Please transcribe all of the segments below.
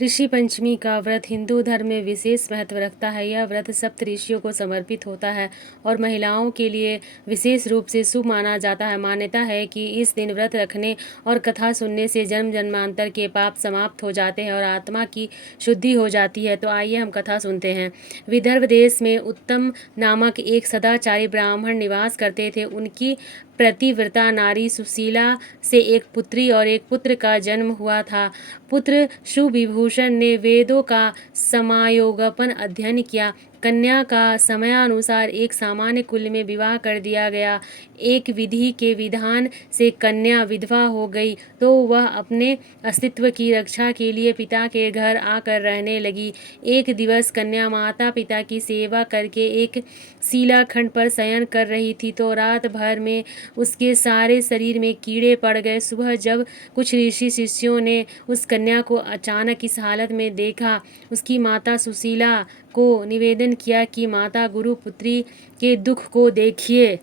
ऋषि पंचमी का व्रत हिंदू धर्म में विशेष महत्व रखता है। यह व्रत सप्त ऋषियों को समर्पित होता है और महिलाओं के लिए विशेष रूप से शुभ माना जाता है। मान्यता है कि इस दिन व्रत रखने और कथा सुनने से जन्म जन्मांतर के पाप समाप्त हो जाते हैं और आत्मा की शुद्धि हो जाती है। तो आइए हम कथा सुनते हैं। विदर्भ देश में उत्तम नामक एक सदाचारी ब्राह्मण निवास करते थे। उनकी प्रतिव्रता नारी सुशीला से एक पुत्री और एक पुत्र का जन्म हुआ था। पुत्र सुविभूषण ने वेदों का समायोगपन अध्ययन किया। कन्या का समयानुसार एक सामान्य कुल में विवाह कर दिया गया। एक विधि के विधान से कन्या विधवा हो गई तो वह अपने अस्तित्व की रक्षा के लिए पिता के घर आकर रहने लगी। एक दिवस कन्या माता पिता की सेवा करके एक शिलाखंड पर शयन कर रही थी तो रात भर में उसके सारे शरीर में कीड़े पड़ गए। सुबह जब कुछ ऋषि शिष्यों ने उस कन्या को अचानक इस हालत में देखा, उसकी माता सुशीला को निवेदन किया कि माता गुरु पुत्री के दुख को देखिए।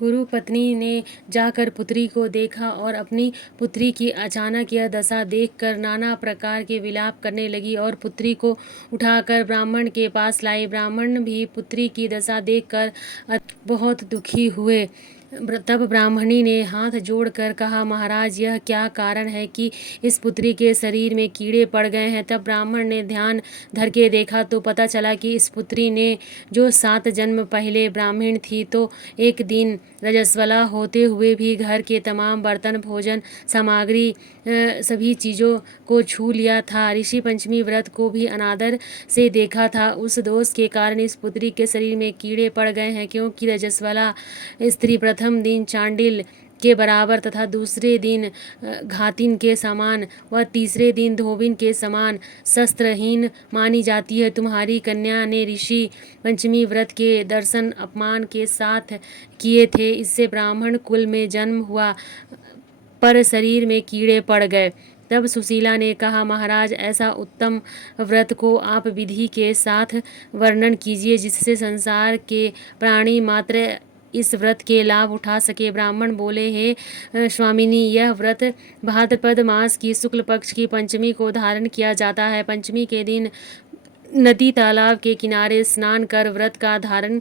गुरु पत्नी ने जाकर पुत्री को देखा और अपनी पुत्री की अचानक यह दशा देखकर नाना प्रकार के विलाप करने लगी और पुत्री को उठाकर ब्राह्मण के पास लाई। ब्राह्मण भी पुत्री की दशा देखकर बहुत दुखी हुए। तब ब्राह्मणी ने हाथ जोड़कर कहा, महाराज, यह क्या कारण है कि इस पुत्री के शरीर में कीड़े पड़ गए हैं। तब ब्राह्मण ने ध्यान धर के देखा तो पता चला कि इस पुत्री ने जो 7 जन्म पहले ब्राह्मण थी तो एक दिन रजस्वला होते हुए भी घर के तमाम बर्तन भोजन सामग्री सभी चीज़ों को छू लिया था। ऋषि पंचमी व्रत को भी अनादर से देखा था। उस दोष के कारण इस पुत्री के शरीर में कीड़े पड़ गए हैं, क्योंकि रजस्वला स्त्री प्रथम दिन चांडिल के बराबर तथा दूसरे दिन घातिन के समान व तीसरे दिन धोबिन के समान शस्त्रहीन मानी जाती है। तुम्हारी कन्या ने ऋषि पंचमी व्रत के दर्शन अपमान के साथ किए थे, इससे ब्राह्मण कुल में जन्म हुआ पर शरीर में कीड़े पड़ गए। तब सुशीला ने कहा, महाराज, ऐसा उत्तम व्रत को आप विधि के साथ वर्णन कीजिए जिससे संसार के प्राणी मात्र इस व्रत के लाभ उठा सके। ब्राह्मण बोले, हे स्वामिनी, यह व्रत भाद्रपद मास की शुक्ल पक्ष की पंचमी को धारण किया जाता है। पंचमी के दिन नदी तालाब के किनारे स्नान कर व्रत का धारण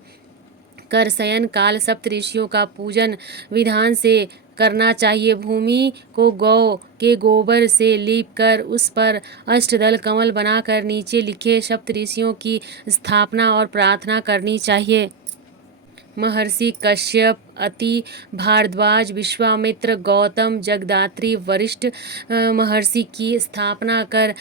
कर शयन काल सप्त ऋषियों का पूजन विधान से करना चाहिए। भूमि को गौ के गोबर से लीप कर उस पर अष्टदल कमल बनाकर नीचे लिखे सप्त ऋषियों की स्थापना और प्रार्थना करनी चाहिए। महर्षि कश्यप, अति, भारद्वाज, विश्वामित्र, गौतम, जगदात्री, वरिष्ठ महर्षि की स्थापना कर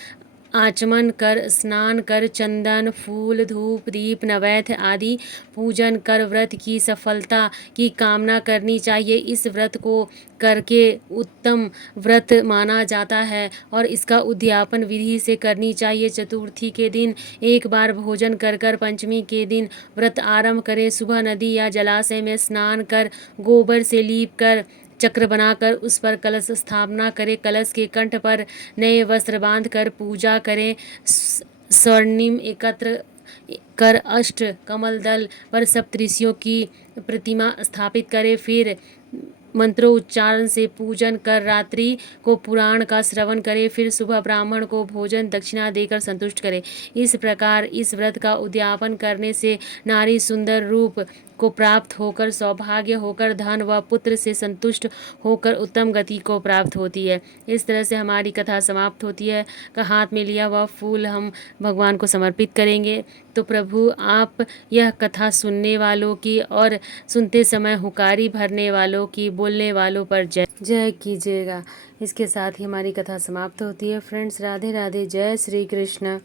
आचमन कर स्नान कर चंदन फूल धूप दीप नैवेद्य आदि पूजन कर व्रत की सफलता की कामना करनी चाहिए। इस व्रत को करके उत्तम व्रत माना जाता है और इसका उद्यापन विधि से करनी चाहिए। चतुर्थी के दिन एक बार भोजन कर कर पंचमी के दिन व्रत आरंभ करें। सुबह नदी या जलाशय में स्नान कर गोबर से लीप कर चक्र बनाकर उस पर कलश स्थापना करें। कलश के कंठ पर नए वस्त्र बांध कर पूजा करें। स्वर्णिम एकत्र कर अष्ट कमल दल पर सप्तऋषियों की प्रतिमा स्थापित करें। फिर मंत्रोच्चारण से पूजन कर रात्रि को पुराण का श्रवण करें। फिर सुबह ब्राह्मण को भोजन दक्षिणा देकर संतुष्ट करें। इस प्रकार इस व्रत का उद्यापन करने से नारी सुंदर रूप को प्राप्त होकर सौभाग्य होकर धन व पुत्र से संतुष्ट होकर उत्तम गति को प्राप्त होती है। इस तरह से हमारी कथा समाप्त होती है। का हाथ में लिया हुआ फूल हम भगवान को समर्पित करेंगे। तो प्रभु, आप यह कथा सुनने वालों की और सुनते समय हुकारी भरने वालों की, बोलने वालों पर जय जय कीजिएगा। इसके साथ ही हमारी कथा समाप्त होती है। फ्रेंड्स, राधे राधे, जय श्री कृष्ण।